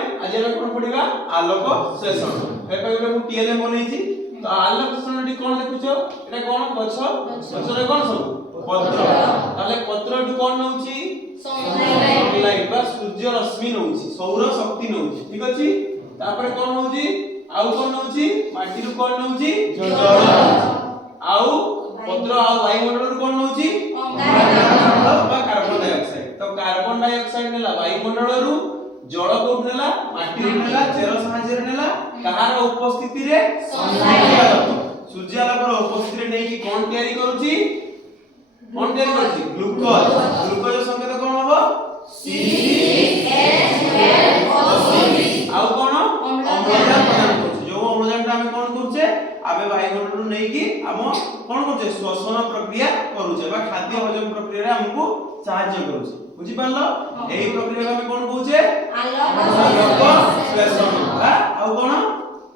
माने आज हम कोन पढिबा आलोक सेशन हे पहिले मु टीएलएम बनेछि तो आलोक सेशन डी कोन लिखुछो एटा कोन गछ गछरे कोन सब पत्र ताले पत्र डी कोन नउछि सनलाइट बा सूर्य रश्मि नउछि सौर शक्ति नउछि ठीक अछि तापर कोन नउछि आउ कोन नउछि माटी रु कोन नउछि जल आउ पत्र आउ वायुमंडल रु कोन नउछि अंगारकाम्ल बा कार्बन डाइऑक्साइड तो कार्बन डाइऑक्साइड नेला वायुमंडल रु जल कोड नेला माटी रु नेला चेर सहाय्य रे नेला कहार उपस्थिति रे सनलाइट सूर्यालोकर उपस्थिति रे नै कि कोन तयारी करूची कोन तयारी करूची ग्लूकोज ग्लूकोज संकेत कोन होबो C6H12O6 आउ कोन अम्लजान प्रदान करूची जो अम्लजान ता हम कोन करूचे आबे वायुमंडल रु नै कि हम कोन करूचे श्वसन प्रक्रिया करूचे बा खाद्य हजम प्रक्रिया रे हमकु सहाय्य करूचे बुझी पारलो एही प्रक्रिया हम कोन कहूचे आलोक संश्लेषण बा आउ कोन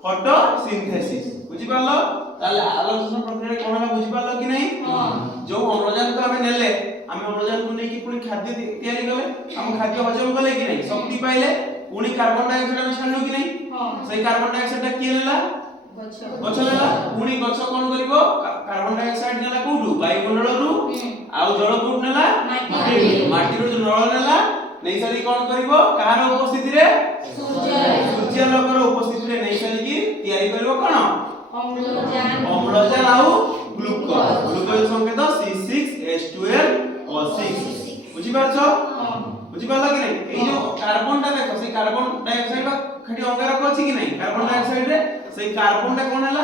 फोटोसिंथेसिस बुझी पारलो ताले आलोक संश्लेषण प्रक्रिया कोन होला बुझी पारलो कि नै जो अम्लजान को हम नेले हम अम्लजान को नै कि पुनी खाद्य तयारी कले हम खाद्य हजम कले कि नै शक्ति पाइले पुनी कार्बन डाइऑक्साइड हम छाडलो कि नै सही कार्बन डाइऑक्साइड ता कि नेला गछ नेला पुनी गछ कोन करिवो कार्बन डाइऑक्साइड नेला कोठु वायुमंडल रु आउ जल कोठ नेला माटी रु जल नेला नै सारी कोन करिवो कहार उपस्थिति रे सूर्यालोकर उपस्थिति रे नै सारी कि तयारी करिवो कोन अम्लजान आउ ग्लूकोज ग्लूकोज संकेत C6H12O6 बुझी पारछो बुझी पाला कि नै ए जो कार्बन ता देखो से कार्बन डाइऑक्साइड बा खटी अंगारक अछि कि नै कार्बन डाइऑक्साइड रे से कार्बन ता कोन हला